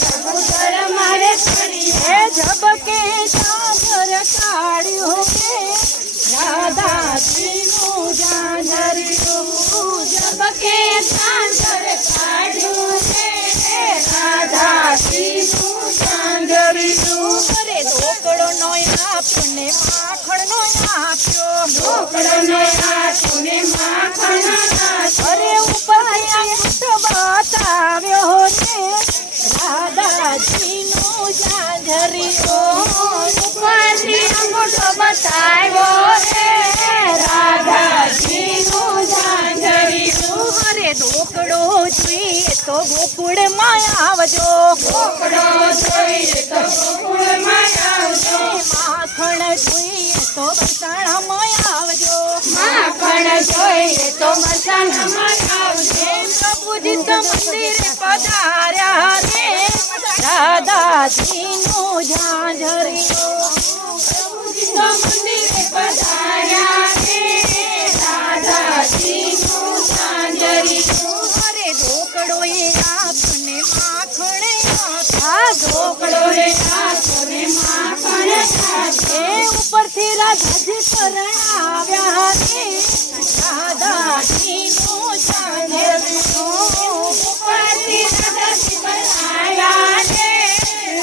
કબૂતર મારે ચડીએ ઝબકે ઝાંઝર કાઢ્યું કે રાધાજીનું ઝાંઝરિયું ઝબકે ઝાંઝર કાઢ્યું કે રાધાજીનું ઝાંઝરિયું અરે ઢોકળો નો આપ્યો ને માખણ નો આપ્યો ઢોકળો નો આપ્યો ને માખણ અરે ઉપર બતાવ્યો ને રાધાજીનું ઝાંઝરિયું ઉપરથી અંગૂઠો બતાવ્યો રે રાધાજીનું ઝાંઝરિયું અરે ઢોકળો જોઈએ તો ગોકુળમાં આવજો ઢોકળો જોઈએ તો ગોકુળમાં આવજો માખણ જોઈએ તો બરસાણામાં આવજો માખણ જોઈએ તો બરસાણામાં આવજો પ્રભુજી તો મંદિરે પધાર્યા રે રાધાજીનું ઝાંઝરિયું પ્રભુજી તો મંદિરે પધાર્યા રે રાધાજીનું ઝાંઝરિયું અરે ઢોકળોએ આપને માખણે આપ્યા ઢોકળોએ આપને માખણે આપ્યા ઉપરથી રાધાજી પરણાવ્યા રે રાધાજીનું ઝાંઝરિયું ઉપરથી રાધાજી પરણાવ્યા રે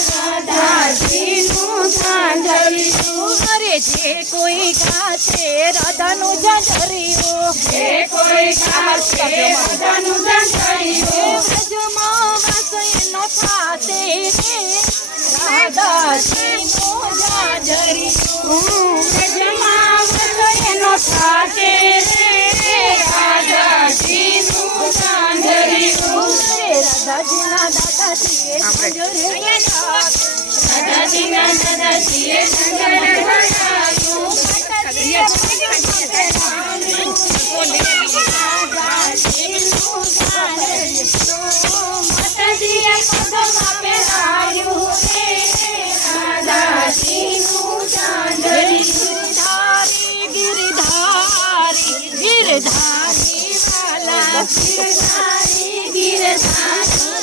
રાધાજીનું ઝાંઝરિયું અરે જે કોઈ ગાશે રાધાનું ઝાંઝરિયું જે કોઈ ગાશે રાધાનું ઝાંઝરિયું વ્રજમાં વાસ એનો થાશે રે રાધાજીનું ઝાંઝરિયું વ્રજમાં વાસ એનો થાશે રે રાધાજીનું ઝાંઝરિયું રાધાજીના દાદાજીએ ઝાંઝરિયું રાધાજીના દાદાજીએ ઝાંઝરિયું માતાજીએ પગમાં પહેરાયું રે રાધાજીનું ઝાંઝરિયું ગિરધારી ગિરધારી વાલા ગિરધારી ગિરધારી